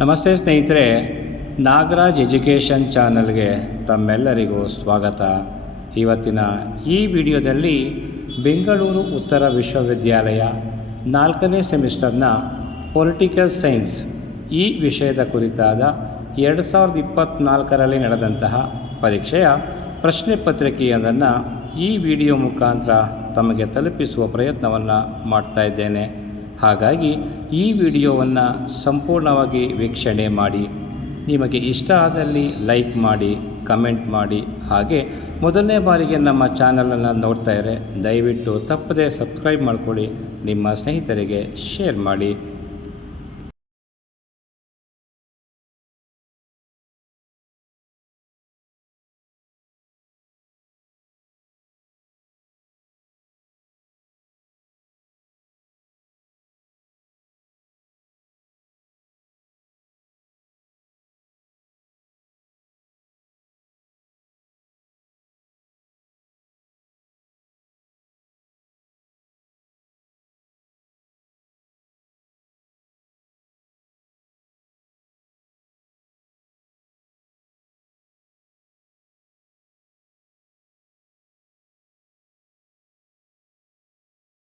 ನಮಸ್ತೆ ಸ್ನೇಹಿತರೆ, ನಾಗರಾಜ್ ಎಜುಕೇಷನ್ ಚಾನಲ್ಗೆ ತಮ್ಮೆಲ್ಲರಿಗೂ ಸ್ವಾಗತ. ಇವತ್ತಿನ ಈ ವಿಡಿಯೋದಲ್ಲಿ ಬೆಂಗಳೂರು ಉತ್ತರ ವಿಶ್ವವಿದ್ಯಾಲಯ 4ನೇ ಸೆಮಿಸ್ಟರ್ನ ಪೊಲಿಟಿಕಲ್ ಸೈನ್ಸ್ ಈ ವಿಷಯದ ಕುರಿತಾದ 2024ರಲ್ಲಿ ನಡೆದಂತಹ ಪರೀಕ್ಷೆಯ ಪ್ರಶ್ನೆ ಪತ್ರಿಕೆಯೊಂದನ್ನು ಈ ವಿಡಿಯೋ ಮುಖಾಂತರ ತಮಗೆ ತಲುಪಿಸುವ ಪ್ರಯತ್ನವನ್ನು ಮಾಡ್ತಾ ಇದ್ದೇನೆ. ಹಾಗಾಗಿ ಈ ವಿಡಿಯೋವನ್ನು ಸಂಪೂರ್ಣವಾಗಿ ವೀಕ್ಷಣೆ ಮಾಡಿ. ನಿಮಗೆ ಇಷ್ಟ ಆದಲ್ಲಿ ಲೈಕ್ ಮಾಡಿ, ಕಮೆಂಟ್ ಮಾಡಿ. ಹಾಗೆ ಮೊದಲನೇ ಬಾರಿಗೆ ನಮ್ಮ ಚಾನಲನ್ನು ನೋಡ್ತಾ ಇದ್ದರೆ ದಯವಿಟ್ಟು ತಪ್ಪದೇ ಸಬ್ಸ್ಕ್ರೈಬ್ ಮಾಡ್ಕೊಳ್ಳಿ, ನಿಮ್ಮ ಸ್ನೇಹಿತರಿಗೆ ಶೇರ್ ಮಾಡಿ.